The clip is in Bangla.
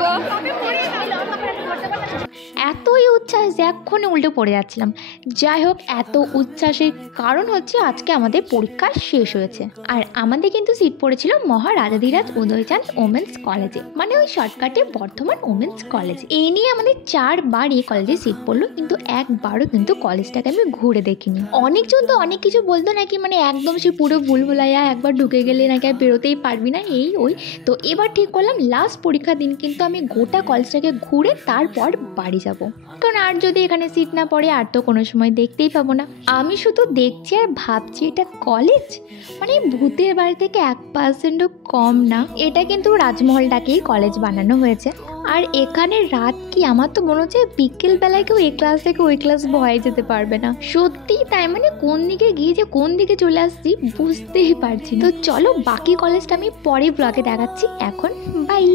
পড়বো। এতই উচ্ছ্বাস যে এক্ষুনি উল্টে পড়ে যাচ্ছিলাম। যাই হোক, এত উচ্ছ্বাসের কারণ হচ্ছে আজকে আমাদের পরীক্ষা শেষ হয়েছে, আর আমাদের কিন্তু সিট পড়েছিল মহারাজাধিরাজ উদয়চাঁদ ওমেন্স কলেজে, মানে ওই শর্টকাটে বর্ধমান ওমেন্স কলেজ। এই নিয়ে আমাদের 4 বার এই কলেজে সিট পড়লো, কিন্তু একবারও কিন্তু কলেজটাকে আমি ঘুরে দেখিনি। অনেকজন তো অনেক কিছু বলতো নাকি, মানে একদম সে পুরো ভুলভুলাইয়া, একবার ঢুকে গেলে নাকি আর বেরোতেই পারবি না, এই ওই। তো এবার ঠিক করলাম লাস্ট পরীক্ষার দিন কিন্তু আমি গোটা কলেজটাকে ঘুরে তারপর বাড়ি যাব, কারণ আর যদি এখানে সিট না পড়ে আর তো কোনো সময় দেখতেই পাবো না। আমি শুধু দেখছি আর ভাবছি এটা কলেজ, মানে ভূতের বাড়ি থেকে 1%ও কম না। এটা কিন্তু রাজমহলটাকেই কলেজ বানানো হয়েছে। আর এখানে রাত কি, আমার তো মনে হচ্ছে বিকেল বেলায় কেউ এই ক্লাস থেকে ওই ক্লাস ভয়ে যেতে পারবে না। সত্যিই তাই, মানে কোন দিকে গিয়ে যে কোন দিকে চলে আসছি বুঝতেই পারছি না। তো চলো বাকি কলেজটা আমি পরে ব্লগে দেখাচ্ছি। এখন বাই।